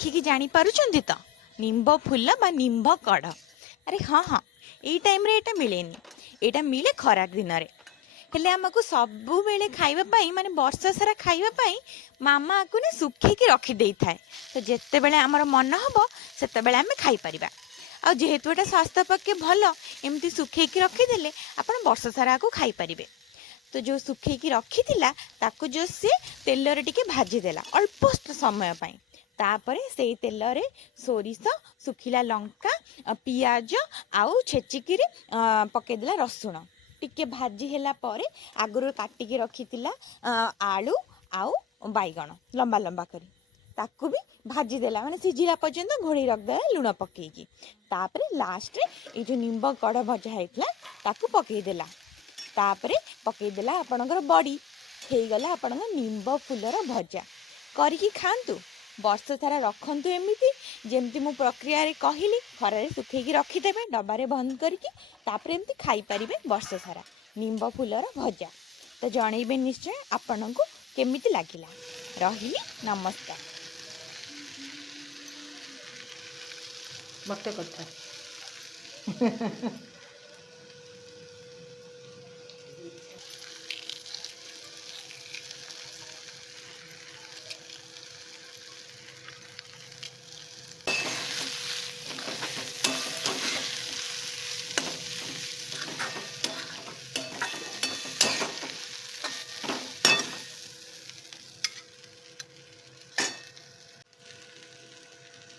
देखिकी जानीपारुଛନ୍ତି ତ ନିମ୍ବ ଫୁଲ ବା ନିମ୍ବ କଢ଼। ଆରେ ହଁ ହଁ, ଏଇ ଟାଇମ୍ରେ ଏଇଟା ମିଳେନି, ଏଇଟା ମିଳେ ଖରା ଦିନରେ। ହେଲେ ଆମକୁ ସବୁବେଳେ ଖାଇବା ପାଇଁ ମାନେ ବର୍ଷ ସାରା ଖାଇବା ପାଇଁ ମାମା ଆକୁ ନା ଶୁଖେଇକି ରଖିଦେଇଥାଏ। ତ ଯେତେବେଳେ ଆମର ମନ ହେବ ସେତେବେଳେ ଆମେ ଖାଇପାରିବା। ଆଉ ଯେହେତୁ ଏଇଟା ସ୍ୱାସ୍ଥ୍ୟ ପକ୍ଷେ ଭଲ, ଏମିତି ଶୁଖେଇକି ରଖିଦେଲେ ଆପଣ ବର୍ଷ ସାରା ଆକୁ ଖାଇପାରିବେ। ତ ଯେଉଁ ଶୁଖେଇକି ରଖିଥିଲା ତାକୁ ଯେଉଁ ସିଏ ତେଲରେ ଟିକେ ଭାଜିଦେଲା ଅଳ୍ପ ସମୟ ପାଇଁ। ତାପରେ ସେଇ ତେଲରେ ସୋରିଷ, ଶୁଖିଲା ଲଙ୍କା, ପିଆଜ ଆଉ ଛେଚିକିରି ପକେଇଦେଲା ରସୁଣ। ଟିକେ ଭାଜି ହେଲା ପରେ ଆଗରୁ କାଟିକି ରଖିଥିଲା ଆଳୁ ଆଉ ବାଇଗଣ ଲମ୍ବା ଲମ୍ବା କରି ତାକୁ ବି ଭାଜିଦେଲା, ମାନେ ସିଝିଲା ପର୍ଯ୍ୟନ୍ତ ଘୋଡ଼େଇ ରଖିଦେଲା ଲୁଣ ପକେଇକି। ତାପରେ ଲାଷ୍ଟରେ ଏଇ ଯେଉଁ ନିମ୍ବ କଢ଼ ଭଜା ହେଇଥିଲା ତାକୁ ପକେଇଦେଲା। ତାପରେ ପକେଇଦେଲା ଆପଣଙ୍କର ବଡ଼ି। ହେଇଗଲା ଆପଣଙ୍କ ନିମ୍ବ ଫୁଲର ଭଜା। କରିକି ଖାଆନ୍ତୁ, ବର୍ଷ ସାରା ରଖନ୍ତୁ ଏମିତି ଯେମିତି ମୁଁ ପ୍ରକ୍ରିୟାରେ କହିଲି। ଖରାରେ ଶୁଖେଇକି ରଖିଦେବେ ଡବାରେ ବନ୍ଦ କରିକି, ତାପରେ ଏମିତି ଖାଇପାରିବେ ବର୍ଷ ସାରା ନିମ୍ବ ଫୁଲର ଭଜା। ତ ଜଣେଇବେ ନିଶ୍ଚୟ ଆପଣଙ୍କୁ କେମିତି ଲାଗିଲା। ରହିଲି, ନମସ୍କାର। ମତେ କଥା